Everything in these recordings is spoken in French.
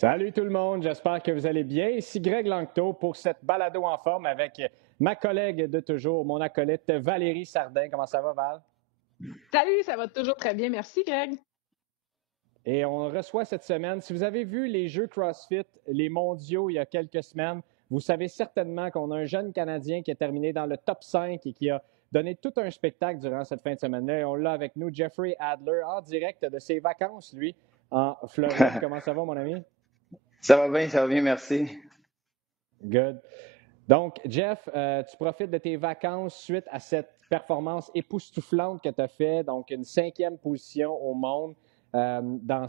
Salut tout le monde, j'espère que vous allez bien. Ici Greg Langto pour cette balado en forme avec ma collègue de toujours, mon acolyte Valérie Sardin. Comment ça va, Val? Salut, ça va toujours très bien. Merci, Greg. Et on reçoit cette semaine, si vous avez vu les Jeux CrossFit, les mondiaux il y a quelques semaines, vous savez certainement qu'on a un jeune Canadien qui est terminé dans le top 5 et qui a donné tout un spectacle durant cette fin de semaine-là. Et on l'a avec nous, Jeffrey Adler, en direct de ses vacances, lui, en Floride. Comment ça va, mon ami? Ça va bien, merci. Good. Donc, Jeff, tu profites de tes vacances suite à cette performance époustouflante que tu as fait, donc une 5e position au monde dans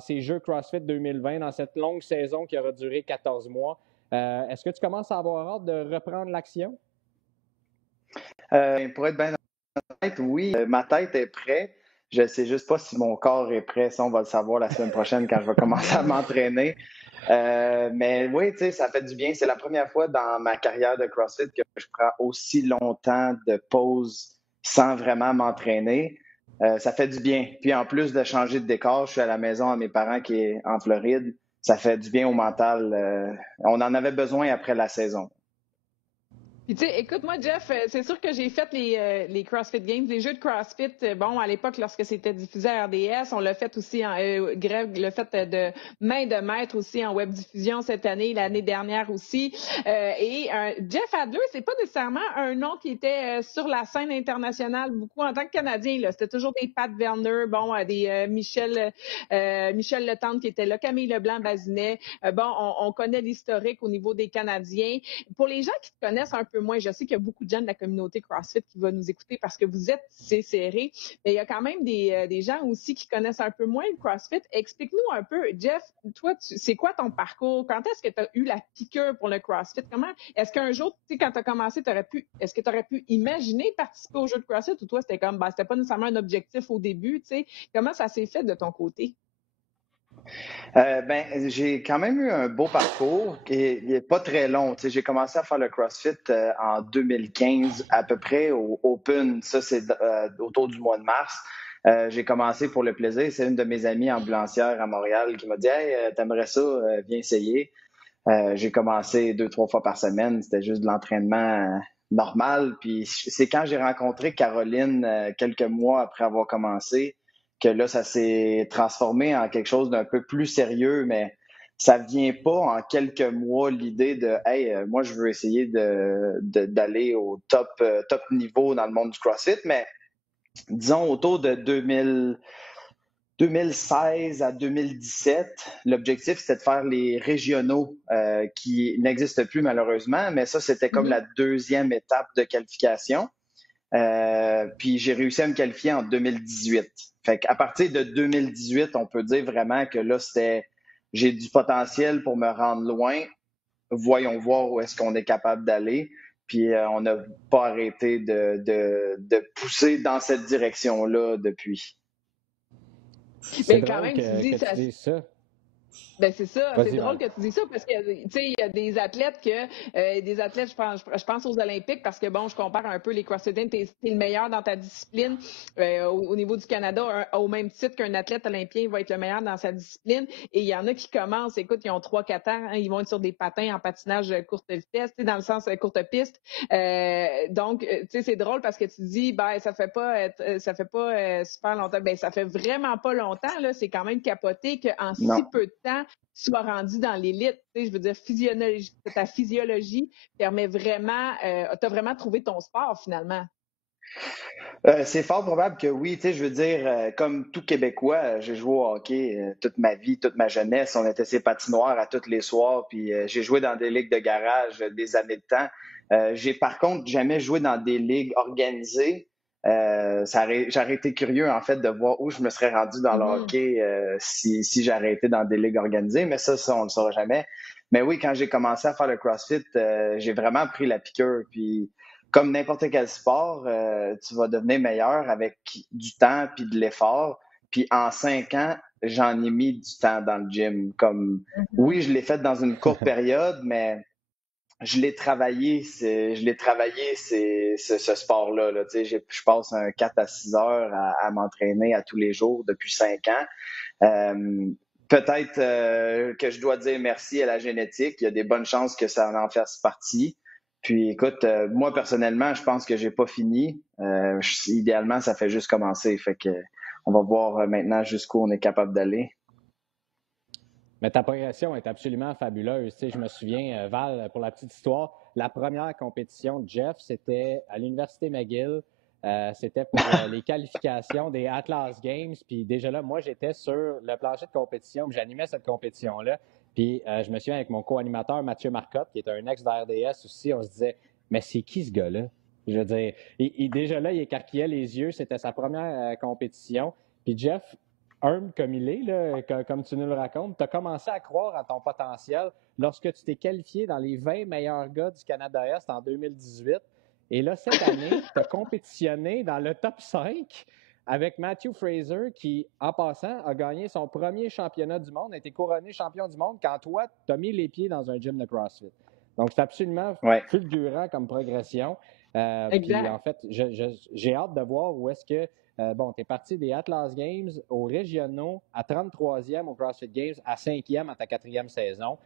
ces Jeux CrossFit 2020, dans cette longue saison qui aura duré 14 mois. Est-ce que tu commences à avoir hâte de reprendre l'action? Pour être bien honnête, oui, ma tête est prête. Je ne sais juste pas si mon corps est prêt. Ça, on va le savoir la semaine prochaine quand je vais commencer à m'entraîner. Mais oui, tu sais, ça fait du bien. C'est la première fois dans ma carrière de CrossFit que je prends aussi longtemps de pause sans vraiment m'entraîner. Ça fait du bien. Puis en plus de changer de décor, je suis à la maison à mes parents qui est en Floride. Ça fait du bien au mental. On en avait besoin après la saison. Puis, tu sais, écoute, moi, Jeff, c'est sûr que j'ai fait les CrossFit Games, les jeux de CrossFit. Bon, à l'époque, lorsque c'était diffusé à RDS, on l'a fait aussi Greg l'a fait de main de maître aussi en web diffusion cette année, l'année dernière aussi. Jeff Adler, c'est pas nécessairement un nom qui était sur la scène internationale beaucoup en tant que Canadien. Là, c'était toujours des Pat Werner, bon, des Michel Letendre qui était là, Camille Leblanc-Bazinet. Bon, on connaît l'historique au niveau des Canadiens. Pour les gens qui te connaissent un peu moins, je sais qu'il y a beaucoup de gens de la communauté CrossFit qui vont nous écouter parce que vous êtes serrés, mais il y a quand même des gens aussi qui connaissent un peu moins le CrossFit. Explique-nous un peu, Jeff, toi, c'est quoi ton parcours? Quand est-ce que tu as eu la piqûre pour le CrossFit? Est-ce qu'un jour, tu sais, quand tu as commencé, est-ce que tu aurais pu imaginer participer aux Jeux de CrossFit ou toi, c'était pas nécessairement un objectif au début, tu sais? Comment ça s'est fait de ton côté? J'ai quand même eu un beau parcours qui n'est pas très long. Tu sais, j'ai commencé à faire le CrossFit en 2015, à peu près au Open. Ça, c'est autour du mois de mars. J'ai commencé pour le plaisir. C'est une de mes amies ambulancières à Montréal qui m'a dit Hey, t'aimerais ça, viens essayer. J'ai commencé 2, 3 fois par semaine. C'était juste de l'entraînement normal. Puis c'est quand j'ai rencontré Caroline quelques mois après avoir commencé que là, ça s'est transformé en quelque chose d'un peu plus sérieux, mais ça vient pas en quelques mois l'idée de Hey, moi je veux essayer d'aller au top niveau dans le monde du CrossFit, mais disons autour de 2016 à 2017, l'objectif, c'était de faire les régionaux qui n'existent plus malheureusement, mais ça, c'était comme la deuxième étape de qualification. Puis j'ai réussi à me qualifier en 2018. Fait qu'à partir de 2018, on peut dire vraiment que là, j'ai du potentiel pour me rendre loin. Voyons voir où est-ce qu'on est capable d'aller. Puis on n'a pas arrêté de pousser dans cette direction-là depuis. C'est Mais quand drôle même, tu dis, que tu ça. dises ça. Ben c'est ça, c'est Vas-y, drôle Val. que tu dis ça parce que tu sais il y a des athlètes je pense aux Olympiques parce que bon je compare un peu les CrossFitiens, t'es le meilleur dans ta discipline au niveau du Canada au même titre qu'un athlète olympien va être le meilleur dans sa discipline et il y en a qui commencent, écoute, ils ont 3, 4 ans, hein, ils vont être sur des patins en patinage courte vitesse, tu sais, dans le sens courte piste. Donc tu sais c'est drôle parce que tu dis ben ça fait pas super longtemps, ben ça fait vraiment pas longtemps là, c'est quand même capoté qu'en si Non. peu de temps sois rendu dans l'élite. Tu sais, je veux dire, ta physiologie permet vraiment, t'as vraiment trouvé ton sport finalement. C'est fort probable que oui. Tu sais, je veux dire, comme tout Québécois, j'ai joué au hockey toute ma vie, toute ma jeunesse. On était ces patinoires à tous les soirs, puis j'ai joué dans des ligues de garage des années de temps. J'ai par contre jamais joué dans des ligues organisées. J'aurais été curieux en fait de voir où je me serais rendu dans le Mhm. hockey si j'aurais été dans des ligues organisées, mais ça on le saura jamais. Mais oui, quand j'ai commencé à faire le CrossFit, j'ai vraiment pris la piqûre. Puis comme n'importe quel sport, tu vas devenir meilleur avec du temps puis de l'effort. Puis en 5 ans, j'en ai mis du temps dans le gym. Comme oui, je l'ai fait dans une courte période, mais ce sport-là. Là. Tu sais, je passe un 4 à 6 heures à m'entraîner à tous les jours depuis 5 ans. peut-être que je dois dire merci à la génétique. Il y a des bonnes chances que ça en fasse partie. Puis écoute, moi personnellement, je pense que j'ai pas fini. Idéalement, ça fait juste commencer. Fait que on va voir maintenant jusqu'où on est capable d'aller. Mais ta progression est absolument fabuleuse. Tu sais, je me souviens, Val, pour la petite histoire, la première compétition de Jeff, c'était à l'Université McGill. C'était pour les qualifications des Atlas Games. Puis déjà là, moi, j'étais sur le plancher de compétition. J'animais cette compétition-là. Puis je me souviens avec mon co-animateur Mathieu Marcotte, qui est un ex d'RDS aussi, on se disait, mais c'est qui ce gars-là? Je veux dire, déjà là, il écarquillait les yeux. C'était sa première compétition. Puis Jeff, humble comme il est, là, comme tu nous le racontes, tu as commencé à croire à ton potentiel lorsque tu t'es qualifié dans les 20 meilleurs gars du Canada-Est en 2018. Et là, cette année, tu as compétitionné dans le top 5 avec Matthew Fraser qui, en passant, a gagné son premier championnat du monde, a été couronné champion du monde quand toi, tu as mis les pieds dans un gym de CrossFit. Donc, c'est absolument Ouais. fulgurant comme progression. Puis, en fait, j'ai hâte de voir où est-ce que tu es parti des Atlas Games aux régionaux, à 33e au CrossFit Games, à 5e à ta 4e saison.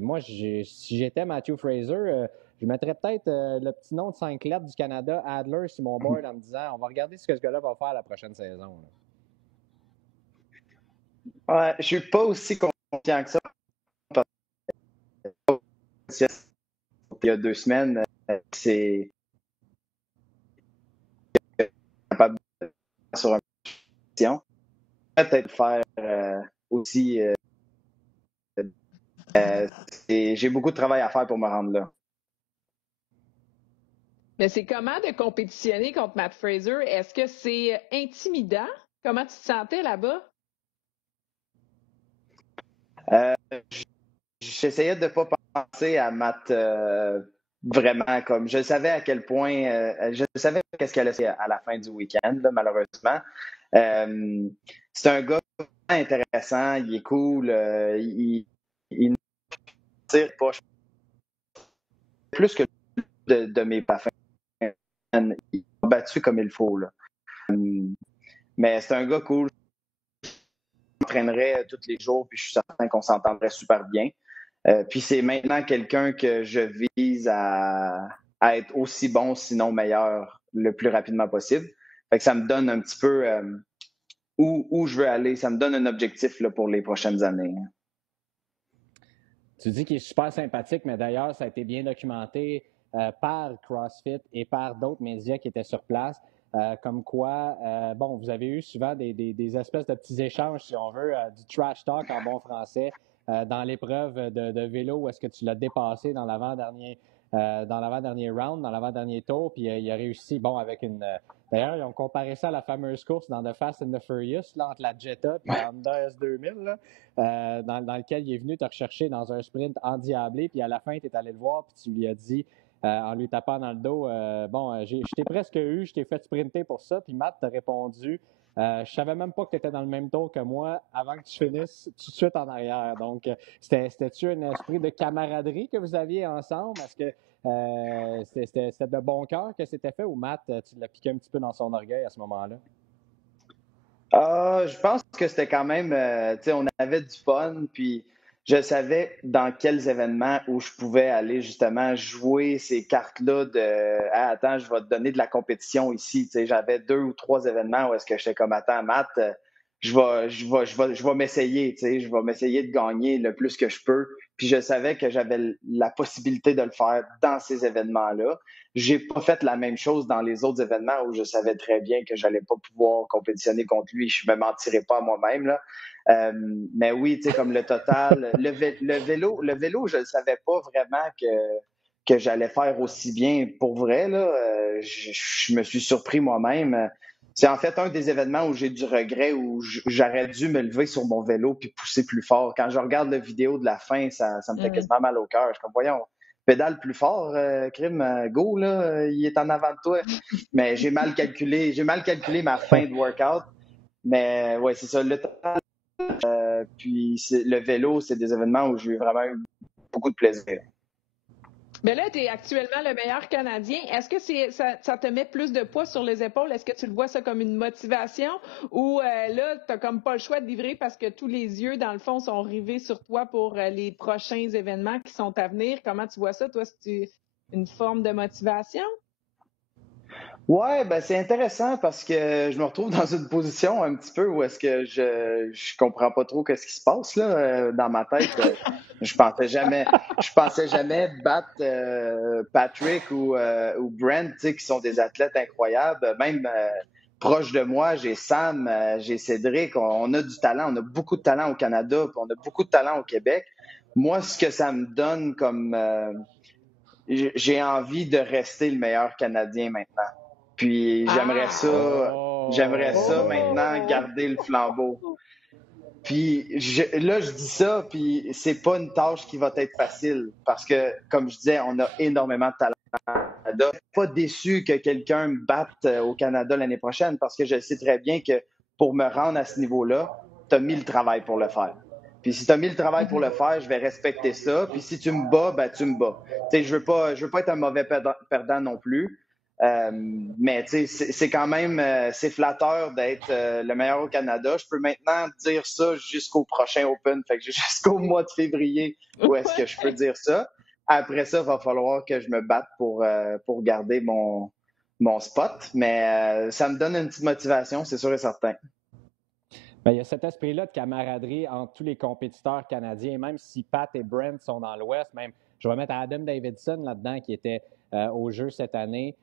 Moi, si j'étais Matthew Fraser, je mettrais peut-être le petit nom de 5 lettres du Canada, Adler, sur mon board en me disant on va regarder ce que ce gars-là va faire la prochaine saison. Ouais, je suis pas aussi confiant que ça. Il y a 2 semaines, c'est capable de faire sur une question. Peut-être faire aussi. J'ai beaucoup de travail à faire pour me rendre là. Mais c'est comment de compétitionner contre Matt Fraser? Est-ce que c'est intimidant? Comment tu te sentais là-bas? J'essayais de ne pas penser à Matt vraiment comme je savais à quel point je savais qu'est-ce qu'elle allait à la fin du week-end, là, malheureusement. C'est un gars intéressant, il est cool, il ne tire pas plus que de mes parfums. Il a battu comme il faut. Là. Mais c'est un gars cool. Je m'entraînerais tous les jours, puis je suis certain qu'on s'entendrait super bien. Puis c'est maintenant quelqu'un que je vise à être aussi bon, sinon meilleur, le plus rapidement possible. Fait que ça me donne un petit peu où je veux aller. Ça me donne un objectif là, pour les prochaines années. Tu dis qu'il est super sympathique, mais d'ailleurs, ça a été bien documenté par CrossFit et par d'autres médias qui étaient sur place. Comme quoi, vous avez eu souvent des espèces de petits échanges, si on veut, du trash talk en bon français, dans l'épreuve de vélo où est-ce que tu l'as dépassé dans l'avant-dernier round, dans l'avant-dernier tour, puis il a réussi, avec une... D'ailleurs, ils ont comparé ça à la fameuse course dans The Fast and the Furious, là, entre la Jetta et la Honda S2000, là, dans lequel il est venu te rechercher dans un sprint endiablé, puis à la fin, tu es allé le voir, puis tu lui as dit, en lui tapant dans le dos, je t'ai presque eu, je t'ai fait sprinter pour ça, puis Matt t'a répondu, je savais même pas que tu étais dans le même tour que moi avant que tu finisses tout de suite en arrière. Donc, c'était-tu un esprit de camaraderie que vous aviez ensemble? Est-ce que c'était de bon cœur que c'était fait ou Matt, tu l'as piqué un petit peu dans son orgueil à ce moment-là? Je pense que c'était quand même, tu sais, on avait du fun, puis je savais dans quels événements où je pouvais aller justement jouer ces cartes-là de ah, attends, je vais te donner de la compétition ici. Tu sais, j'avais 2 ou 3 événements où est-ce que j'étais comme attends, Matt, je vais m'essayer, tu sais, je vais m'essayer de gagner le plus que je peux. Puis je savais que j'avais la possibilité de le faire dans ces événements-là. J'ai pas fait la même chose dans les autres événements où je savais très bien que j'allais pas pouvoir compétitionner contre lui. Je me mentirais pas à moi-même là. Mais oui, tu sais, comme le total, le vélo, je ne savais pas vraiment que j'allais faire aussi bien pour vrai. Là. Je me suis surpris moi-même. C'est en fait un des événements où j'ai du regret, où j'aurais dû me lever sur mon vélo puis pousser plus fort. Quand je regarde la vidéo de la fin, ça me fait quasiment mal au cœur. Je suis comme, voyons, pédale plus fort, Crime, go, là, il est en avant de toi. Mais j'ai mal calculé ma fin de workout. Mais ouais, c'est ça. Le total, puis le vélo, c'est des événements où j'ai vraiment eu beaucoup de plaisir. Mais là, tu es actuellement le meilleur Canadien. Est-ce que ça te met plus de poids sur les épaules? Est-ce que tu le vois ça comme une motivation ou là, tu n'as comme pas le choix de livrer parce que tous les yeux, dans le fond, sont rivés sur toi pour les prochains événements qui sont à venir? Comment tu vois ça? Toi, c'est une forme de motivation? Ouais, ben c'est intéressant parce que je me retrouve dans une position un petit peu où est-ce que je comprends pas trop qu'est-ce qui se passe là dans ma tête. Je pensais jamais battre Patrick ou Brent, tu sais, qui sont des athlètes incroyables. Même proche de moi, j'ai Sam, j'ai Cédric. On a du talent, on a beaucoup de talent au Canada, puis on a beaucoup de talent au Québec. Moi, ce que ça me donne comme j'ai envie de rester le meilleur Canadien maintenant. Puis Ah! j'aimerais ça maintenant Oh! garder le flambeau. Puis là, je dis ça, puis c'est pas une tâche qui va être facile parce que, comme je disais, on a énormément de talent au Canada. Je suis pas déçu que quelqu'un me batte au Canada l'année prochaine parce que je sais très bien que pour me rendre à ce niveau-là, tu as mis le travail pour le faire. Puis si tu as mis le travail pour le Mhm. faire, je vais respecter ça. Puis si tu me bats, ben tu me bats. Tu sais, je veux pas être un mauvais perdant non plus. Euh, mais tu sais, c'est quand même c'est flatteur d'être le meilleur au Canada. Je peux maintenant dire ça jusqu'au prochain Open, fait que jusqu'au mois de février où est-ce que je peux dire ça. Après ça, il va falloir que je me batte pour garder mon spot. Mais ça me donne une petite motivation, c'est sûr et certain. Bien, il y a cet esprit-là de camaraderie entre tous les compétiteurs canadiens, même si Pat et Brent sont dans l'Ouest, même je vais mettre Adam Davidson là-dedans qui était au jeu cette année.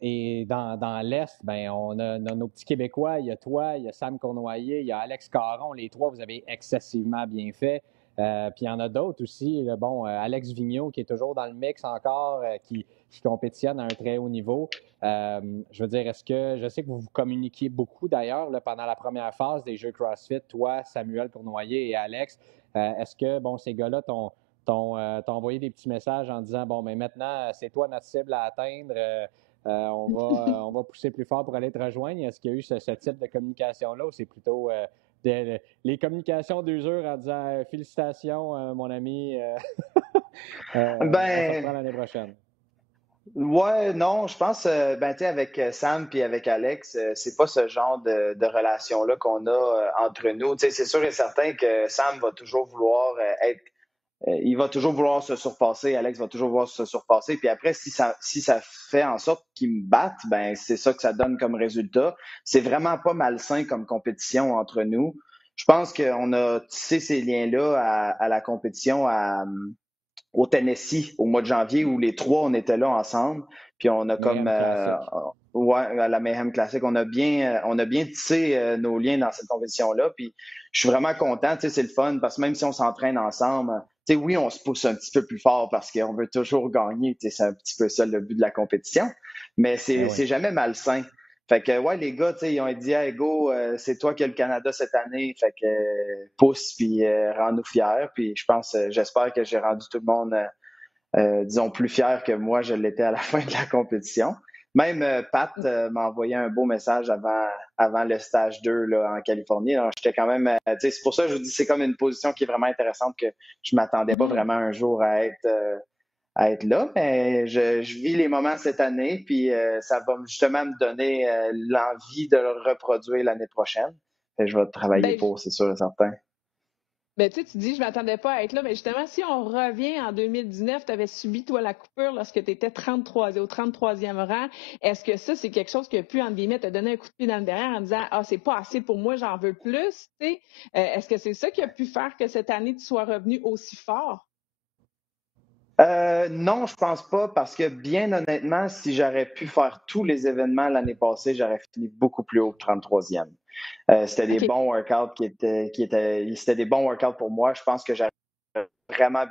Et dans l'Est, ben, on a nos petits Québécois, il y a toi, il y a Sam Cournoyer, il y a Alex Caron, les trois, vous avez excessivement bien fait. Puis il y en a d'autres aussi. Là, bon, Alex Vigneault qui est toujours dans le mix encore, qui compétitionne à un très haut niveau. Je veux dire, est-ce que je sais que vous vous communiquiez beaucoup d'ailleurs pendant la première phase des Jeux CrossFit, toi, Samuel Cournoyer et Alex. Est-ce que bon, ces gars-là t'ont envoyé des petits messages en disant bon, mais maintenant, c'est toi notre cible à atteindre. On va pousser plus fort pour aller te rejoindre. Est-ce qu'il y a eu ce type de communication-là ou c'est plutôt les communications d'usure en disant félicitations, mon ami, on se reprend Ben, l'année prochaine? ouais, non, je pense, ben, tu sais, avec Sam puis avec Alex, c'est pas ce genre de relation-là qu'on a entre nous. Tu sais, c'est sûr et certain que Sam va toujours vouloir il va toujours vouloir se surpasser, Alex va toujours vouloir se surpasser. Puis après, si ça fait en sorte qu'il me batte, ben c'est ça que ça donne comme résultat. C'est vraiment pas malsain comme compétition entre nous. Je pense qu'on a tissé ces liens-là à la compétition au Tennessee au mois de janvier où les trois, on était là ensemble. Puis on a comme Mayhem classique. ouais, à la Mayhem Classic, on a bien tissé nos liens dans cette compétition-là. Puis je suis vraiment content, tu sais, c'est le fun parce que même si on s'entraîne ensemble, tu sais, oui, on se pousse un petit peu plus fort parce qu'on veut toujours gagner, tu sais, c'est un petit peu ça le but de la compétition. Mais Ben c'est oui. c'est jamais malsain. Fait que ouais, les gars, tu sais, ils ont dit hey, go, c'est toi qui as le Canada cette année. Fait que pousse puis rends-nous fiers. Puis je pense, j'espère que j'ai rendu tout le monde disons, plus fier que moi, je l'étais à la fin de la compétition. Même Pat m'a envoyé un beau message avant le stage 2 là, en Californie. Alors, j'étais quand même, c'est pour ça que je vous dis, c'est comme une position qui est vraiment intéressante que je m'attendais pas Mhm. vraiment un jour à être là, mais je vis les moments cette année, puis ça va justement me donner l'envie de le reproduire l'année prochaine. Et je vais travailler Ben, pour, c'est sûr et certain. ben, tu dis, je m'attendais pas à être là, mais justement, si on revient en 2019, tu avais subi, toi, la coupure lorsque tu étais 33, au 33e rang. Est-ce que ça, c'est quelque chose qui a pu, entre guillemets, te donner un coup de pied dans le derrière en disant, ah, c'est pas assez pour moi, j'en veux plus, tu sais? Est-ce que c'est ça qui a pu faire que cette année, tu sois revenu aussi fort? Non, je pense pas, parce que bien honnêtement, si j'aurais pu faire tous les événements l'année passée, j'aurais fini beaucoup plus haut que 33e. C'était des OK. bons workouts c'était des bons workouts pour moi. Je pense que j'aurais vraiment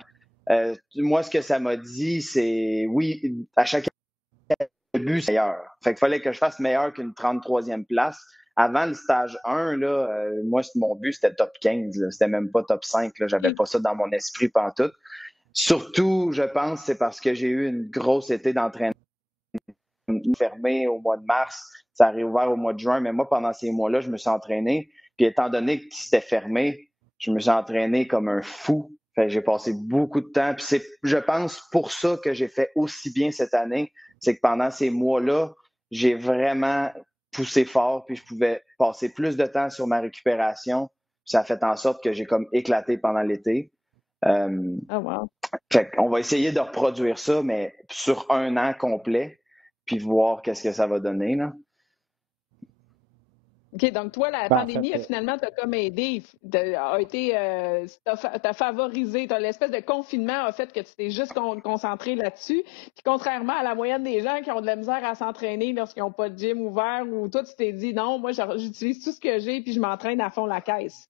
moi, ce que ça m'a dit, c'est oui, à chaque but, c'est meilleur. Fait qu'il fallait que je fasse meilleur qu'une 33e place. Avant le stage 1, là, moi, mon but, c'était top 15. Là. C'était même pas top 5. Là. J'avais pas ça dans mon esprit pantoute. Surtout, je pense, c'est parce que j'ai eu une grosse été d'entraînement fermé au mois de mars. Ça a réouvert au mois de juin, mais moi, pendant ces mois-là, je me suis entraîné. Puis étant donné que c'était fermé, je me suis entraîné comme un fou. Fait que j'ai passé beaucoup de temps. Puis c'est, je pense, pour ça que j'ai fait aussi bien cette année. C'est que pendant ces mois-là, j'ai vraiment poussé fort, puis je pouvais passer plus de temps sur ma récupération. Puis ça a fait en sorte que j'ai comme éclaté pendant l'été. Ah, wow. Fait qu'on va essayer de reproduire ça, mais sur un an complet, puis voir qu'est-ce que ça va donner, là. OK, donc toi, la Ben, en pandémie, fait, finalement, t'a comme aidé, t'a favorisé, l'espèce de confinement a fait que tu t'es juste concentré là-dessus. Puis contrairement à la moyenne des gens qui ont de la misère à s'entraîner lorsqu'ils n'ont pas de gym ouvert, ou toi, tu t'es dit, non, moi, j'utilise tout ce que j'ai, puis je m'entraîne à fond la caisse.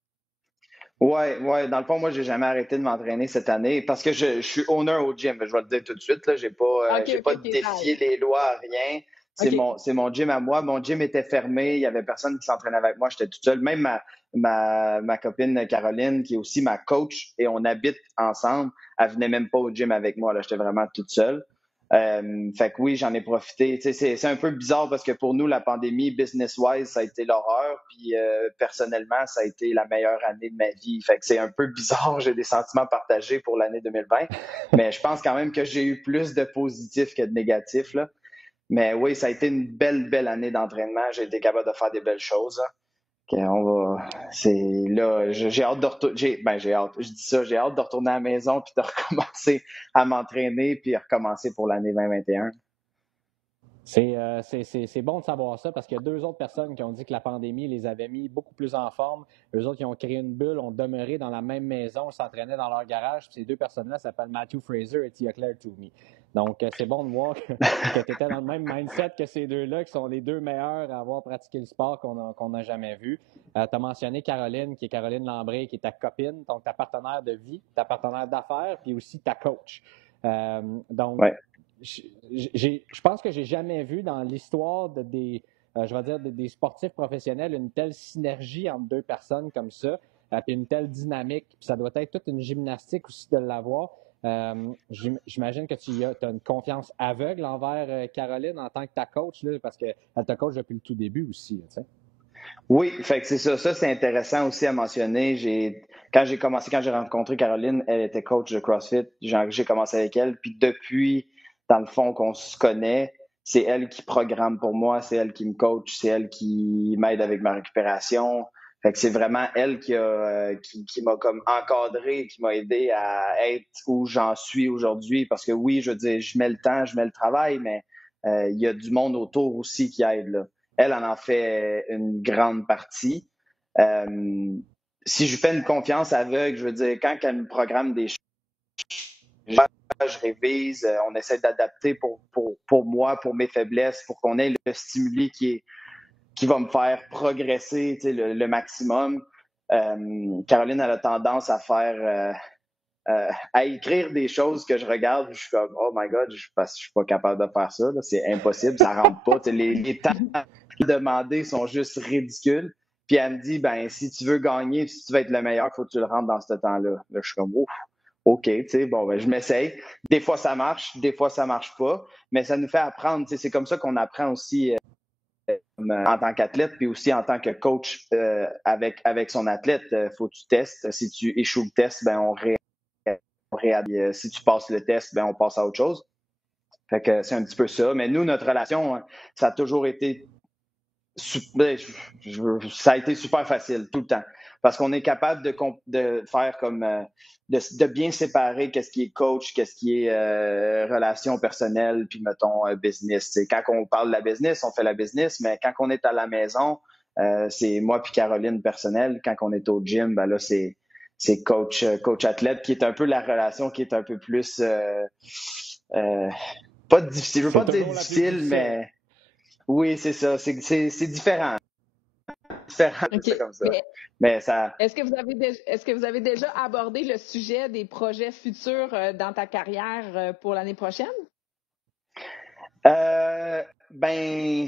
Ouais. Dans le fond, moi, j'ai jamais arrêté de m'entraîner cette année parce que je suis owner au gym. Je vais le dire tout de suite, là. OK, J'ai OK, pas OK, défié les lois, rien. OK. C'est mon gym à moi. Mon gym était fermé. Il y avait personne qui s'entraînait avec moi. J'étais toute seule. Même ma copine Caroline, qui est aussi ma coach et on habite ensemble, elle venait même pas au gym avec moi, là. J'étais vraiment toute seule. Fait que oui, j'en ai profité. Tu sais, c'est un peu bizarre parce que pour nous, la pandémie, business-wise, ça a été l'horreur. Puis personnellement, ça a été la meilleure année de ma vie. Fait que c'est un peu bizarre. J'ai des sentiments partagés pour l'année 2020. Mais je pense quand même que j'ai eu plus de positifs que de négatifs, là. Mais oui, ça a été une belle année d'entraînement. J'ai été capable de faire des belles choses, hein. C'est là, j'ai hâte de retourner, j'ai hâte, je dis ça, j'ai hâte de retourner à la maison puis de recommencer à m'entraîner puis recommencer pour l'année 2021. C'est bon de savoir ça parce qu'il y a deux autres personnes qui ont dit que la pandémie les avait mis beaucoup plus en forme. Eux autres, qui ont créé une bulle, ont demeuré dans la même maison, s'entraînaient dans leur garage. Puis ces deux personnes-là s'appellent Matthew Fraser et Tia Claire Toomey. Donc, c'est bon de voir que tu étais dans le même mindset que ces deux-là, qui sont les deux meilleurs à avoir pratiqué le sport qu'on n'a jamais vu. Tu as mentionné Caroline, qui est Caroline Lambré, qui est ta copine, donc ta partenaire de vie, ta partenaire d'affaires, puis aussi ta coach. Donc, Ouais. je pense que j'ai jamais vu dans l'histoire je vais dire, des sportifs professionnels une telle synergie entre deux personnes comme ça, puis une telle dynamique. Puis ça doit être toute une gymnastique aussi de l'avoir. J'imagine que tu as une confiance aveugle envers Caroline en tant que ta coach, là, parce qu'elle te coach depuis le tout début aussi. Tu sais. Oui, fait que c'est ça. Ça, c'est intéressant aussi à mentionner. Quand j'ai rencontré Caroline, elle était coach de CrossFit. J'ai commencé avec elle. Puis depuis, dans le fond, qu'on se connaît, c'est elle qui programme pour moi, c'est elle qui me coach, c'est elle qui m'aide avec ma récupération. Fait que c'est vraiment elle qui m'a comme encadré, qui m'a aidé à être où j'en suis aujourd'hui. Parce que oui, je veux dire, je mets le temps, je mets le travail, mais il y a du monde autour aussi qui aide, là. Elle en fait une grande partie. Si je fais une confiance aveugle, je veux dire, quand elle me programme des choses, je révise, on essaie d'adapter pour moi, pour mes faiblesses, pour qu'on ait le stimuli qui va me faire progresser, tu sais, le maximum. Caroline, elle a tendance à faire à écrire des choses que je regarde, je suis comme oh my god, parce que je suis pas capable de faire ça, là, c'est impossible, ça rentre pas. Tu sais, les temps demandés sont juste ridicules. Puis elle me dit ben si tu veux gagner, si tu veux être le meilleur, faut que tu le rentres dans ce temps-là. Là, je suis comme ouf. OK, tu sais, bon, ben, je m'essaye. Des fois, ça marche, des fois, ça marche pas, mais ça nous fait apprendre. Tu sais, c'est comme ça qu'on apprend aussi en tant qu'athlète, puis aussi en tant que coach avec son athlète. Faut que tu testes. Si tu échoues le test, ben, si tu passes le test, ben, on passe à autre chose. Fait que c'est un petit peu ça. Mais nous, notre relation, ça a toujours été ça a été super facile tout le temps. Parce qu'on est capable de faire comme de bien séparer qu'est-ce qui est coach, qu'est-ce qui est relation personnelle, puis mettons business. T'sais, quand on parle de la business, on fait la business, mais quand on est à la maison, c'est moi puis Caroline personnelle. Quand on est au gym, ben là, c'est coach athlète qui est un peu la relation qui est un peu plus pas difficile. Je veux C'est pas dire toujours la plus difficile, difficile. mais oui, c'est ça. C'est différent. Différent, c'est ça OK. comme ça. Mais Mais ça. est-ce que vous avez déjà abordé le sujet des projets futurs dans ta carrière pour l'année prochaine? Ben,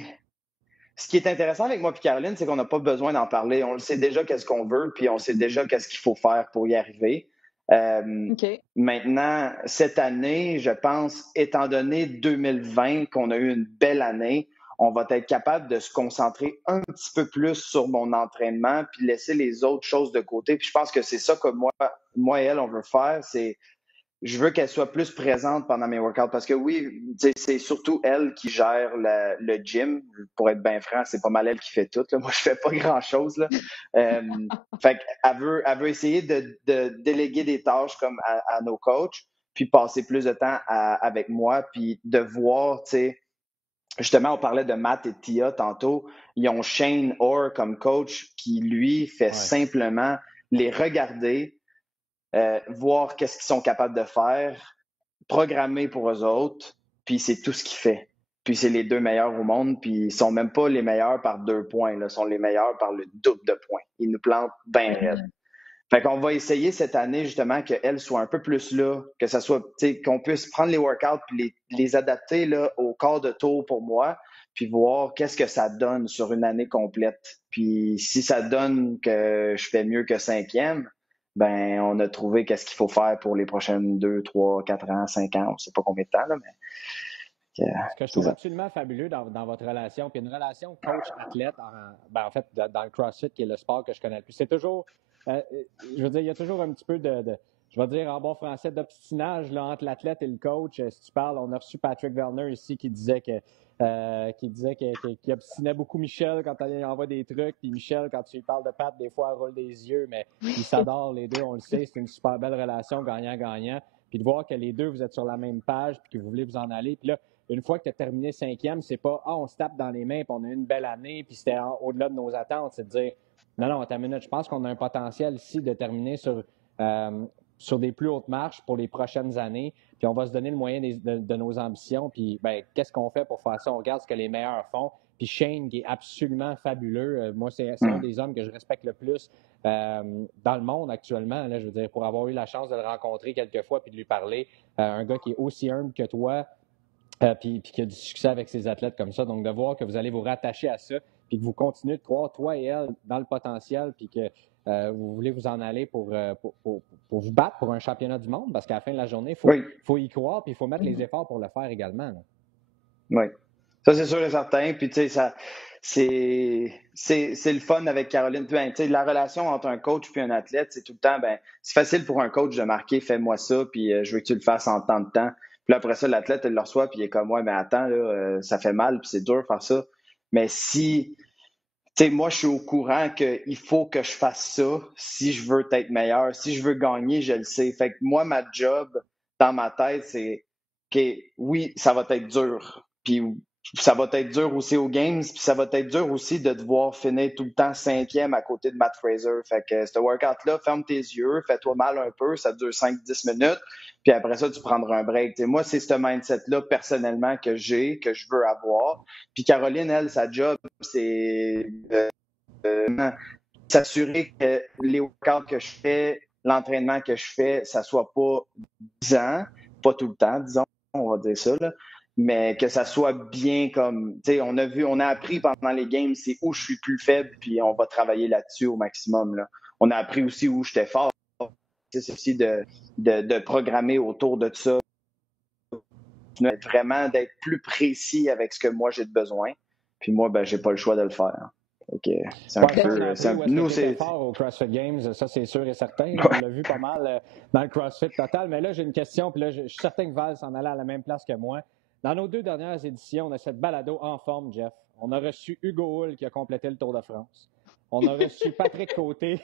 ce qui est intéressant avec moi et Caroline, c'est qu'on n'a pas besoin d'en parler. On le sait déjà qu'est-ce qu'on veut, puis on sait déjà qu'est-ce qu'il faut faire pour y arriver. OK. Maintenant, cette année, je pense, étant donné 2020 qu'on a eu une belle année, on va être capable de se concentrer un petit peu plus sur mon entraînement puis laisser les autres choses de côté. Puis je pense que c'est ça que moi et elle, on veut faire, c'est je veux qu'elle soit plus présente pendant mes workouts parce que oui, c'est surtout elle qui gère le gym. Pour être bien franc, c'est pas mal elle qui fait tout. Là. Moi, je fais pas grand-chose. Là. Fait qu'elle veut essayer de déléguer des tâches comme à nos coachs, puis passer plus de temps avec moi, puis de voir, tu sais, justement, on parlait de Matt et Tia tantôt. Ils ont Shane Orr comme coach qui, lui, fait simplement les regarder, voir qu'est-ce qu'ils sont capables de faire, programmer pour eux autres, puis c'est tout ce qu'il fait. Puis c'est les 2 meilleurs au monde, puis ils sont même pas les meilleurs par 2 points, là, ils sont les meilleurs par le double de points. Ils nous plantent bien raide. Fait qu'on va essayer cette année justement qu'elle soit un peu plus là, que ça soit, tu sais, qu'on puisse prendre les workouts puis les adapter là au quart de tour pour moi, puis voir qu'est-ce que ça donne sur une année complète. Puis si ça donne que je fais mieux que 5e, ben on a trouvé qu'est-ce qu'il faut faire pour les prochaines 2, 3, 4 ans, 5 ans, on sait pas combien de temps là, mais ce que je trouve absolument fabuleux dans votre relation, puis une relation coach-athlète, en fait, dans le CrossFit, qui est le sport que je connais le plus, c'est toujours, je veux dire, il y a toujours un petit peu je vais dire en bon français, d'obstinage là, entre l'athlète et le coach. Si tu parles, on a reçu Patrick Vellner ici qui disait qu'il obstinait beaucoup Michel quand il envoie des trucs, puis Michel, quand tu lui parles de Pat, des fois, elle roule des yeux, mais ils s'adorent les deux, on le sait, c'est une super belle relation, gagnant-gagnant. Puis de voir que les deux, vous êtes sur la même page, puis que vous voulez vous en aller. Puis là, une fois que tu as terminé 5e, c'est pas on se tape dans les mains, puis on a eu une belle année, puis c'était au-delà de nos attentes. C'est de dire non, attends une minute, je pense qu'on a un potentiel ici de terminer sur des plus hautes marches pour les prochaines années, puis on va se donner le moyen de nos ambitions, puis ben, qu'est-ce qu'on fait pour faire ça? On regarde ce que les meilleurs font. Puis Shane, qui est absolument fabuleux, moi, c'est un des hommes que je respecte le plus dans le monde actuellement. Là, je veux dire, pour avoir eu la chance de le rencontrer quelques fois puis de lui parler, un gars qui est aussi humble que toi, puis qui a du succès avec ses athlètes comme ça. Donc, de voir que vous allez vous rattacher à ça, puis que vous continuez de croire, toi et elle, dans le potentiel, puis que vous voulez vous en aller pour vous battre pour un championnat du monde, parce qu'à la fin de la journée, il faut y croire, puis il faut mettre les efforts pour le faire également. Là. Oui. Ça, c'est sûr et certain. Puis, tu sais, c'est le fun avec Caroline. Ben, tu sais, la relation entre un coach puis un athlète, c'est tout le temps, ben, c'est facile pour un coach de marquer, fais-moi ça, puis je veux que tu le fasses en tant de temps. Puis là, après ça, l'athlète, il le reçoit, puis il est comme, ouais, mais attends, là, ça fait mal, puis c'est dur de faire ça. Mais si, tu sais, moi, je suis au courant qu'il faut que je fasse ça si je veux être meilleur. Si je veux gagner, je le sais. Fait que moi, ma job, dans ma tête, c'est, OK, oui, ça va être dur. Puis ça va être dur aussi aux Games, puis ça va être dur aussi de devoir finir tout le temps 5e à côté de Matt Fraser. Fait que ce workout-là, ferme tes yeux, fais-toi mal un peu, ça dure 5-10 minutes, puis après ça, tu prendras un break. T'sais, moi, c'est ce mindset-là, personnellement, que je veux avoir. Puis Caroline, elle, sa job, c'est s'assurer que les workouts que je fais, l'entraînement que je fais, ça soit pas 10 ans, pas tout le temps, disons, on va dire ça, là, mais que ça soit bien comme, tu sais, on a appris pendant les games, c'est où je suis plus faible, puis on va travailler là-dessus au maximum, là. On a appris aussi où j'étais fort. C'est aussi de programmer autour de ça, vraiment d'être plus précis avec ce que moi j'ai de besoin. Puis moi, ben, j'ai pas le choix de le faire. Okay. C'est un peu. Nous, c'est fort au CrossFit Games, ça c'est sûr et certain. On l'a vu pas mal dans le CrossFit total. Mais là, j'ai une question, puis là, je suis certain que Val s'en allait à la même place que moi. Dans nos 2 dernières éditions, on a cette balado en forme, Jeff. On a reçu Hugo Hull qui a complété le Tour de France. On a reçu Patrick Côté,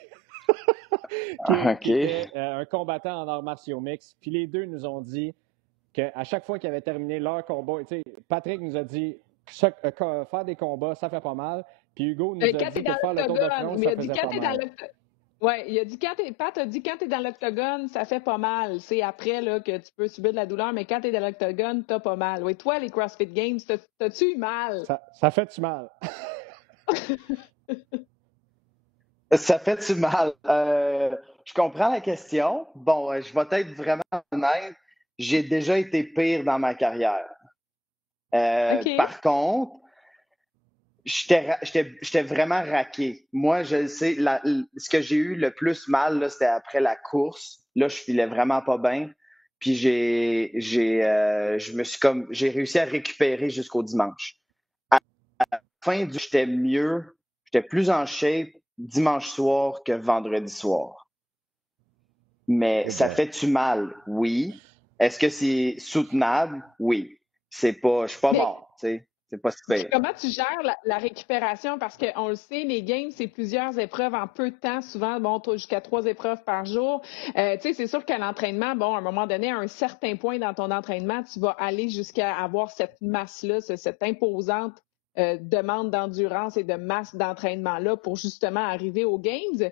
qui était un combattant en arts martiaux mixtes. Puis les deux nous ont dit qu'à chaque fois qu'ils avaient terminé leur combat, Patrick nous a dit faire des combats, ça fait pas mal. Puis Hugo nous a dit que faire le Tour de France, ça faisait pas mal. Oui, il a dit Pat a dit quand tu es dans l'octogone, ça fait pas mal. C'est après là, que tu peux subir de la douleur, mais quand tu es dans l'octogone, t'as pas mal. Oui, toi, les CrossFit Games, t'as-tu eu mal? Ça fait-tu mal? Ça fait-tu mal? Je comprends la question. Bon, je vais être vraiment honnête. J'ai déjà été pire dans ma carrière. Par contre, j'étais vraiment raqué. Moi, je le sais, ce que j'ai eu le plus mal, là, c'était après la course. Là, je filais vraiment pas bien. Puis j'ai réussi à récupérer jusqu'au dimanche. j'étais mieux, j'étais plus en shape dimanche soir que vendredi soir. Mais ça fait-tu mal? Oui. Est-ce que c'est soutenable? Oui. Je suis pas mort, tu sais. C'est pas si pire. Comment tu gères la récupération? Parce qu'on le sait, les games, c'est plusieurs épreuves en peu de temps, souvent, bon, jusqu'à 3 épreuves par jour. Tu sais, c'est sûr qu'à l'entraînement, bon, à un moment donné, à un certain point dans ton entraînement, tu vas aller jusqu'à avoir cette masse-là, cette imposante demande d'endurance et de masse d'entraînement-là pour justement arriver aux games.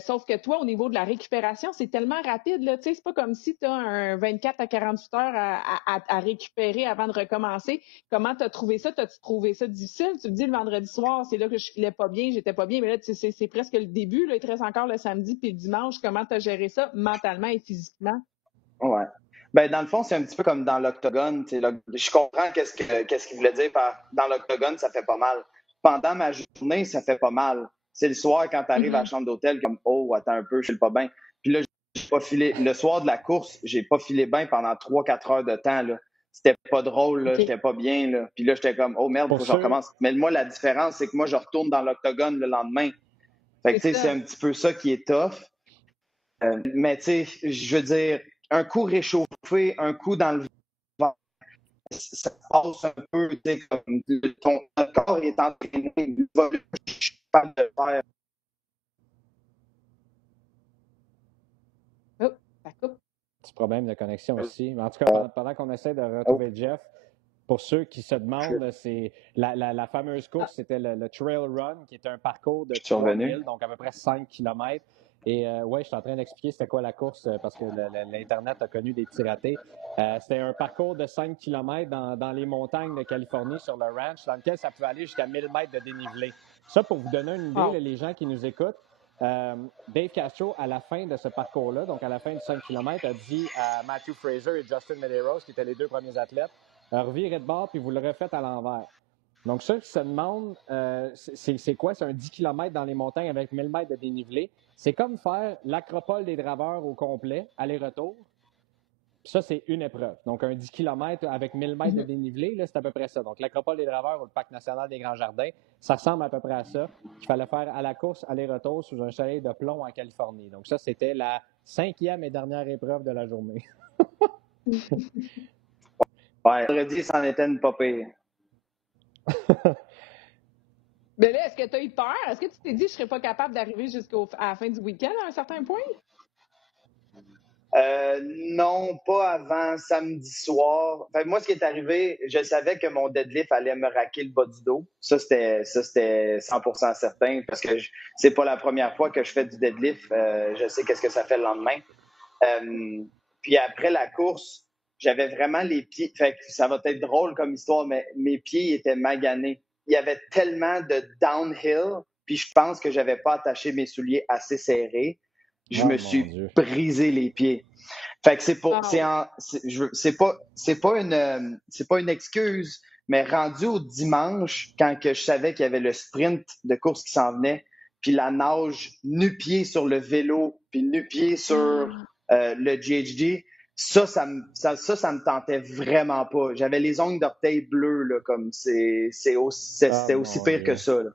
Sauf que toi, au niveau de la récupération, c'est tellement rapide, là. Tu sais, c'est pas comme si tu as un 24 à 48 heures à récupérer avant de recommencer. Comment tu as trouvé ça? T'as-tu trouvé ça difficile? Tu me dis le vendredi soir, c'est là que je filais pas bien, j'étais pas bien, mais là, c'est presque le début, là, il te reste encore le samedi puis le dimanche. Comment tu as géré ça mentalement et physiquement? Ouais. Ben, dans le fond, c'est un petit peu comme dans l'octogone. Je comprends qu'est-ce qu'il voulait dire par dans l'octogone, ça fait pas mal. Pendant ma journée, ça fait pas mal. C'est le soir quand tu arrives à la chambre d'hôtel, comme oh, attends un peu, je file pas bien. Puis là, j'ai pas filé. Le soir de la course, j'ai pas filé bien pendant 3-4 heures de temps. Là. C'était pas drôle, là. Okay. J'étais pas bien. Là. Puis là, j'étais comme oh merde, faut que je recommence. Mais moi, la différence, c'est que moi, je retourne dans l'octogone le lendemain. Fait que tu sais, c'est un petit peu ça qui est tough. Mais tu sais, je veux dire, un coup réchauffé, un coup dans le vent, ça passe un peu, tu sais, comme ton corps est entraîné, il va je suis capable de le faire. Oh, ça coupe. Petit problème de connexion aussi. Mais en tout cas, pendant qu'on essaie de retrouver Jeff, pour ceux qui se demandent, c'est la fameuse course, c'était le Trail Run, qui est un parcours de 3000, donc à peu près 5 km. Et ouais, je suis en train d'expliquer c'était quoi la course parce que l'Internet a connu des petits ratés. C'était un parcours de 5 km dans les montagnes de Californie sur le ranch, dans lequel ça pouvait aller jusqu'à 1000 mètres de dénivelé. Ça, pour vous donner une idée, là, les gens qui nous écoutent, Dave Castro, à la fin de ce parcours-là, donc à la fin du 5 km, a dit à Matthew Fraser et Justin Medeiros, qui étaient les deux premiers athlètes, revirez de bord puis vous le refaites à l'envers. Donc, ceux qui se demandent, c'est quoi? C'est un 10 km dans les montagnes avec 1000 mètres de dénivelé. C'est comme faire l'acropole des draveurs au complet, aller-retour. Puis ça, c'est une épreuve. Donc, un 10 km avec 1000 mètres de dénivelé, là, c'est à peu près ça. Donc, l'acropole des draveurs ou le parc national des Grands Jardins, ça ressemble à peu près à ça. Il fallait faire à la course, aller-retour sous un soleil de plomb en Californie. Donc, ça, c'était la 5e et dernière épreuve de la journée. Ouais, vendredi, c'en était une pas pire. Mais là, est-ce que tu as eu peur? Est-ce que tu t'es dit, je ne serais pas capable d'arriver jusqu'à la fin du week-end à un certain point? Non, pas avant samedi soir. Fait, moi, ce qui est arrivé, je savais que mon deadlift allait me raquer le bas du dos. Ça, c'était 100% certain parce que c'est pas la première fois que je fais du deadlift. Je sais qu'est-ce que ça fait le lendemain. Puis après la course, j'avais vraiment les pieds. Fait que ça va être drôle comme histoire, mais mes pieds étaient maganés. Il y avait tellement de downhill, puis je pense que j'avais pas attaché mes souliers assez serrés. Je me suis brisé les pieds. Fait que c'est pas une excuse, mais rendu au dimanche, quand que je savais qu'il y avait le sprint de course qui s'en venait, puis la nage nu-pied sur le vélo, puis nu-pied sur le GHD, ça me tentait vraiment pas. J'avais les ongles d'orteil bleus, là, comme c'était aussi pire que ça, là.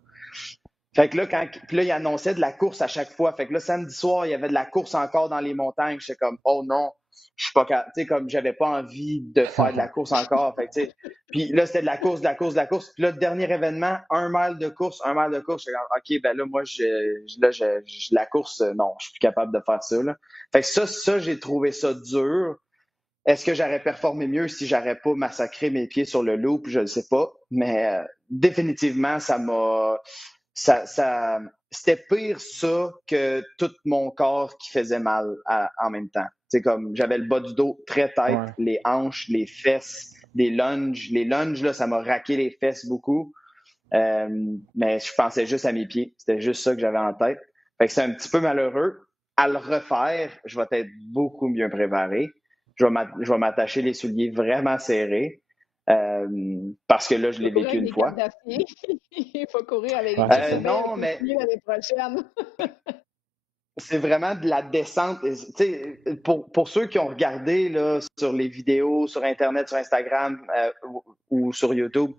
Fait que là, puis là, il annonçait de la course à chaque fois. Fait que là, samedi soir, il y avait de la course encore dans les montagnes. J'étais comme, oh non, je suis pas capable. Tu sais, comme j'avais pas envie de faire de la course encore. Fait que, tu sais, puis là, c'était de la course. Puis là, le dernier événement, 1 mile de course. J'étais comme, OK, ben là, moi, la course, non, je suis plus capable de faire ça, là. Fait que ça, j'ai trouvé ça dur. Est-ce que j'aurais performé mieux si j'aurais pas massacré mes pieds sur le loop? Je ne sais pas. Mais définitivement, c'était pire ça que tout mon corps qui faisait mal en même temps. C'est comme j'avais le bas du dos très tête, les hanches, les fesses, des lunges. Les lunges, là, ça m'a raqué les fesses beaucoup. Mais je pensais juste à mes pieds. C'était juste ça que j'avais en tête. Fait que c'est un petit peu malheureux. À le refaire, je vais être beaucoup mieux préparé. Je vais m'attacher les souliers vraiment serrés. Parce que là, je l'ai vécu une fois. Il faut courir avec non, mais l'année prochaine. c'est vraiment de la descente. Pour ceux qui ont regardé là, sur les vidéos, sur Internet, sur Instagram ou sur YouTube,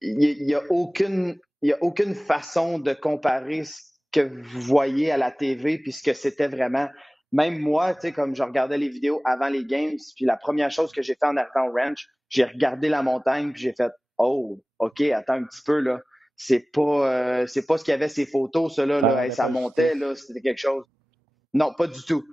il n'y a aucune façon de comparer ce que vous voyez à la TV puis ce que c'était vraiment. Même moi, tu sais, comme je regardais les vidéos avant les games, puis la première chose que j'ai fait en arrivant au ranch, j'ai regardé la montagne puis j'ai fait oh, OK, attends un petit peu là. C'est pas ce qu'il y avait ces photos, ça là, Ça là. Hey, rendait ça pas montait, justif. là, c'était quelque chose. Non, pas du tout.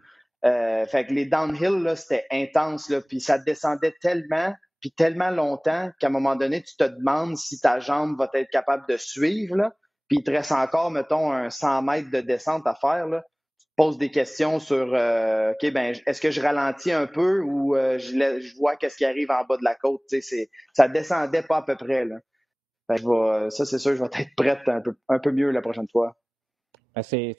Fait que les downhill, là, c'était intense, là, puis ça descendait tellement, puis tellement longtemps qu'à un moment donné, tu te demandes si ta jambe va être capable de suivre, là, puis il te reste encore, mettons, un 100 mètres de descente à faire, là. Tu te poses des questions sur, OK, ben, est-ce que je ralentis un peu ou je vois qu'est-ce qui arrive en bas de la côte, tu sais, ça descendait pas à peu près, là. Fait que ça, c'est sûr, je vais être prête un peu mieux la prochaine fois.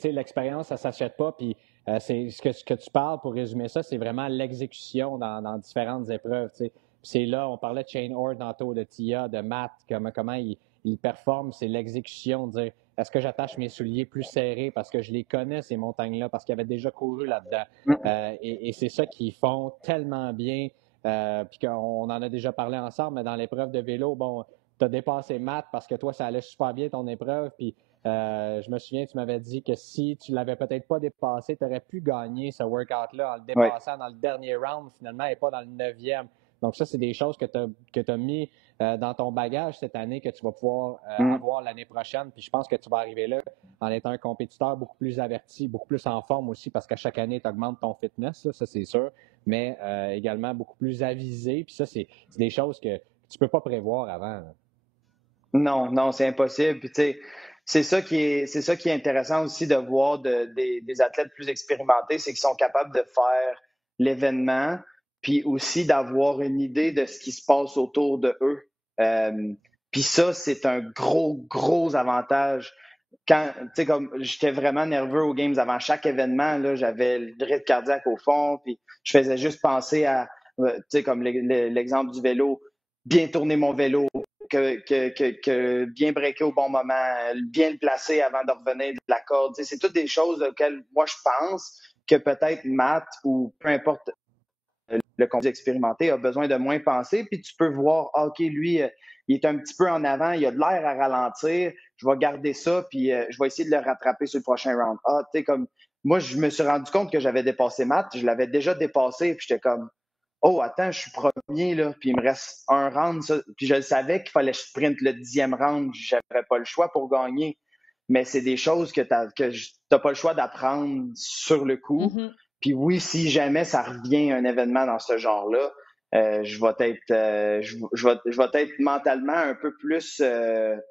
L'expérience, ça ne s'achète pas. Puis c'est ce que tu parles, pour résumer ça, c'est vraiment l'exécution dans différentes épreuves. T'sais. Puis c'est là, on parlait de Shane Hoare tantôt, de Tia, de Matt, comment il performe, c'est l'exécution, de dire est-ce que j'attache mes souliers plus serrés parce que je les connais, ces montagnes-là, parce qu'ils avaient déjà couru là-dedans. Et c'est ça qu'ils font tellement bien. Puis qu'on en a déjà parlé ensemble, mais dans l'épreuve de vélo, bon, tu as dépassé Matt parce que toi, ça allait super bien ton épreuve. Puis je me souviens, tu m'avais dit que si tu ne l'avais peut-être pas dépassé, tu aurais pu gagner ce workout-là en le Ouais. dépassant dans le dernier round, finalement, et pas dans le 9e. Donc, ça, c'est des choses que tu as mis dans ton bagage cette année que tu vas pouvoir avoir l'année prochaine. Puis je pense que tu vas arriver là en étant un compétiteur beaucoup plus averti, beaucoup plus en forme aussi, parce qu'à chaque année, tu augmentes ton fitness, là, ça c'est sûr, mais également beaucoup plus avisé. Puis ça, c'est des choses que tu ne peux pas prévoir avant. Là. Non, non, c'est impossible. Puis, tu sais, c'est ça qui est intéressant aussi de voir des athlètes plus expérimentés, c'est qu'ils sont capables de faire l'événement, puis aussi d'avoir une idée de ce qui se passe autour de eux. Puis ça, c'est un gros avantage. Quand, tu sais, comme j'étais vraiment nerveux aux games avant chaque événement, là, j'avais le rythme cardiaque au fond, puis je faisais juste penser à, tu sais, comme l'exemple du vélo, bien tourner mon vélo, que bien breaker au bon moment, bien le placer avant de revenir de la corde. Tu sais, c'est toutes des choses auxquelles moi je pense que peut-être Matt ou peu importe le conduit expérimenté a besoin de moins penser. Puis tu peux voir, ah, OK, lui, il est un petit peu en avant, il a de l'air à ralentir, je vais garder ça, puis je vais essayer de le rattraper sur le prochain round. Ah, tu sais, comme moi, je me suis rendu compte que j'avais dépassé Matt, je l'avais déjà dépassé, puis j'étais comme, oh, attends, je suis premier, là, puis il me reste un round. Ça. Puis je le savais qu'il fallait que je sprint le 10e round. J'avais pas le choix pour gagner. Mais c'est des choses que t'as pas le choix d'apprendre sur le coup. Mm-hmm. Puis oui, si jamais ça revient un événement dans ce genre-là, je vais être mentalement un peu plus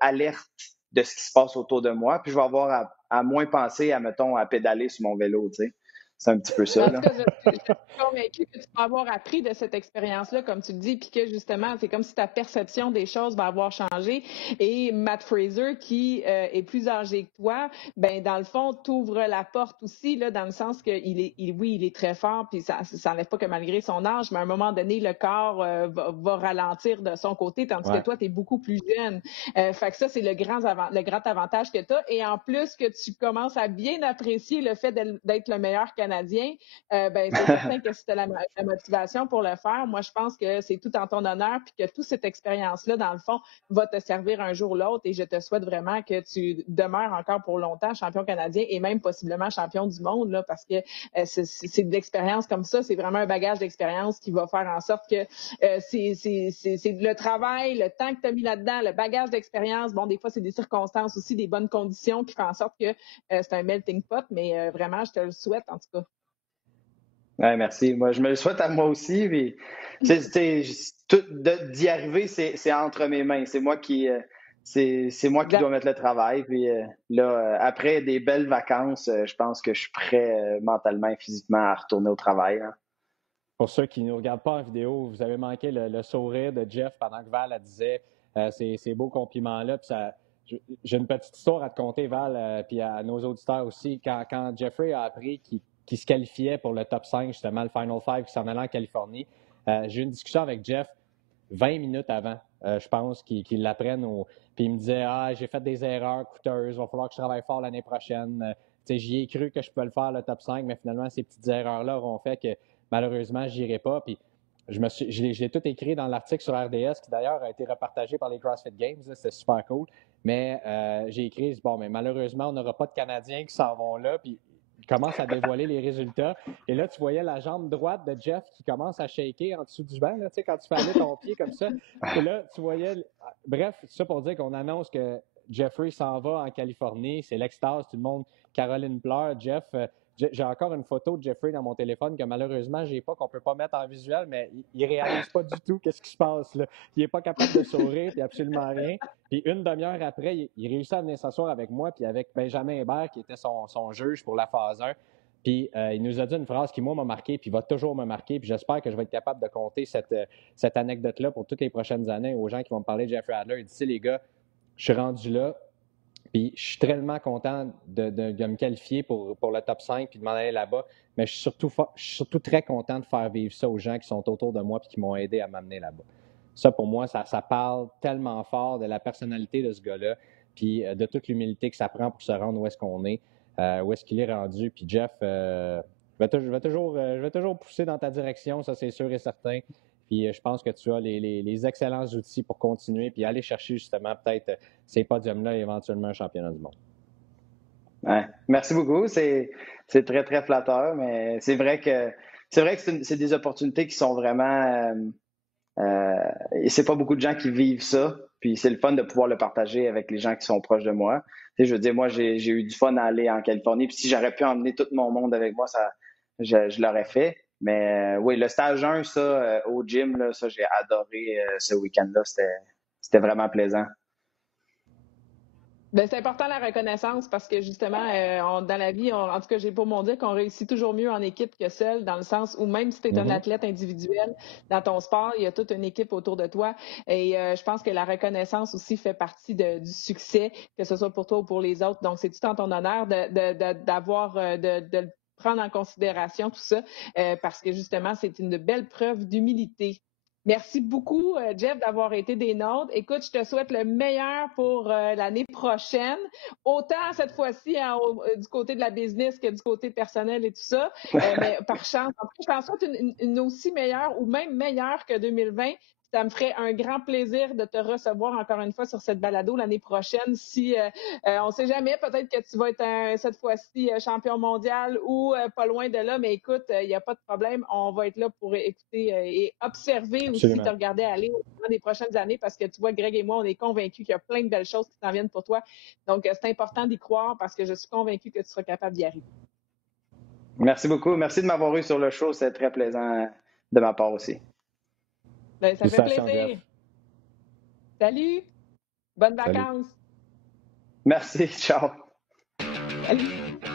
alerte de ce qui se passe autour de moi. Puis je vais avoir à moins penser à, mettons, à pédaler sur mon vélo, tu sais. C'est un petit peu ça, En tout là. cas, je suis convaincue que tu vas avoir appris de cette expérience-là, comme tu le dis, puis que justement, c'est comme si ta perception des choses va avoir changé. Et Matt Fraser, qui est plus âgé que toi, ben dans le fond, t'ouvre la porte aussi, là, dans le sens que oui, il est très fort, puis ça n'enlève pas que malgré son âge, mais à un moment donné, le corps va ralentir de son côté, tandis que Ouais. toi, tu es beaucoup plus jeune. Fait que ça, c'est le grand avantage que tu as. Et en plus que tu commences à bien apprécier le fait d'être le meilleur Canadien, ben, c'est certain que si tu as la motivation pour le faire, moi, je pense que c'est tout en ton honneur, puis que toute cette expérience-là, dans le fond, va te servir un jour ou l'autre. Et je te souhaite vraiment que tu demeures encore pour longtemps champion canadien et même possiblement champion du monde, là, parce que c'est de l'expérience comme ça. C'est vraiment un bagage d'expérience qui va faire en sorte que c'est le travail, le temps que tu as mis là-dedans, le bagage d'expérience. Bon, des fois, c'est des circonstances aussi, des bonnes conditions qui font en sorte que c'est un melting pot, mais vraiment, je te le souhaite en tout cas. Ouais, merci. Moi, je me le souhaite à moi aussi. Puis, d'y arriver, c'est entre mes mains. C'est moi qui dois mettre le travail. Puis là, après des belles vacances, je pense que je suis prêt mentalement et physiquement à retourner au travail. Hein. Pour ceux qui ne nous regardent pas en vidéo, vous avez manqué le sourire de Jeff pendant que Val disait ces beaux compliments-là. Puis j'ai une petite histoire à te conter, Val, puis à nos auditeurs aussi. Quand Jeffrey a appris qu'il se qualifiait pour le top 5, justement, le Final 5 qui s'en allait en Californie, j'ai eu une discussion avec Jeff 20 minutes avant, je pense, qu'il l'apprenne. Puis il me disait j'ai fait des erreurs coûteuses, il va falloir que je travaille fort l'année prochaine. J'y ai cru que je pouvais le faire, le top 5, mais finalement, ces petites erreurs-là auront fait que malheureusement, je n'irai pas. Puis je l'ai tout écrit dans l'article sur RDS, qui d'ailleurs a été repartagé par les CrossFit Games. C'était super cool. Mais j'ai écrit, bon, mais malheureusement, on n'aura pas de Canadiens qui s'en vont là. Puis il commence à dévoiler les résultats. Et là, tu voyais la jambe droite de Jeff qui commence à shaker en dessous du banc, là, tu sais, quand tu fais aller ton pied comme ça. Et là, tu voyais... Bref, c'est ça pour dire qu'on annonce que Jeffrey s'en va en Californie. C'est l'extase, tout le monde. Caroline pleure. Jeff... j'ai encore une photo de Jeffrey dans mon téléphone que malheureusement, j'ai pas, qu'on peut pas mettre en visuel, mais il réalise pas du tout qu'est-ce qui se passe, là. Il est pas capable de sourire, puis absolument rien. Puis une demi-heure après, il réussit à venir s'asseoir avec moi, puis avec Benjamin Hébert, qui était son juge pour la phase 1. Puis il nous a dit une phrase qui, moi, m'a marqué, puis va toujours me marquer. Puis j'espère que je vais être capable de compter cette anecdote-là pour toutes les prochaines années aux gens qui vont me parler de Jeffrey Adler. Il dit, les gars, je suis rendu là. Puis je suis tellement content de me qualifier pour le top 5 puis de m'en aller là-bas. Mais je suis surtout très content de faire vivre ça aux gens qui sont autour de moi et qui m'ont aidé à m'amener là-bas. Ça, pour moi, ça parle tellement fort de la personnalité de ce gars-là, puis de toute l'humilité que ça prend pour se rendre où est-ce qu'on est, où est-ce qu'il est rendu. Puis Jeff, je vais toujours pousser dans ta direction, ça c'est sûr et certain. Puis je pense que tu as les excellents outils pour continuer puis aller chercher justement peut-être ces podiums-là et éventuellement un championnat du monde. Ouais. Merci beaucoup. C'est très, très flatteur, mais c'est vrai que c'est des opportunités qui sont vraiment et c'est pas beaucoup de gens qui vivent ça. Puis c'est le fun de pouvoir le partager avec les gens qui sont proches de moi. Tu sais, je veux dire, moi, j'ai eu du fun à aller en Californie. Puis si j'aurais pu emmener tout mon monde avec moi, je l'aurais fait. Mais oui, le stage 1, ça, au gym, là, ça, j'ai adoré ce week-end-là. C'était vraiment plaisant. Ben, c'est important la reconnaissance parce que justement, dans la vie, en tout cas, j'ai pour mon dire qu'on réussit toujours mieux en équipe que seul, dans le sens où même si tu es un athlète individuel dans ton sport, il y a toute une équipe autour de toi. Et je pense que la reconnaissance aussi fait partie du succès, que ce soit pour toi ou pour les autres. Donc, c'est tout en ton honneur de le prendre en considération tout ça, parce que justement, c'est une belle preuve d'humilité. Merci beaucoup, Jeff, d'avoir été des nôtres. Écoute, je te souhaite le meilleur pour l'année prochaine, autant cette fois-ci du côté de la business que du côté personnel et tout ça. Mais par chance, en tout cas, je t'en souhaite une aussi meilleure ou même meilleure que 2020. Ça me ferait un grand plaisir de te recevoir encore une fois sur cette balado l'année prochaine. Si on ne sait jamais, peut-être que tu vas être cette fois-ci champion mondial ou pas loin de là, mais écoute, il n'y a pas de problème. On va être là pour écouter et observer aussi, te regarder aller au cours des prochaines années parce que tu vois, Greg et moi, on est convaincus qu'il y a plein de belles choses qui s'en viennent pour toi. Donc, c'est important d'y croire parce que je suis convaincue que tu seras capable d'y arriver. Merci beaucoup. Merci de m'avoir eu sur le show. C'est très plaisant de ma part aussi. Ben, ça fait plaisir. Jeff. Salut. Bonnes vacances. Merci. Ciao. Salut.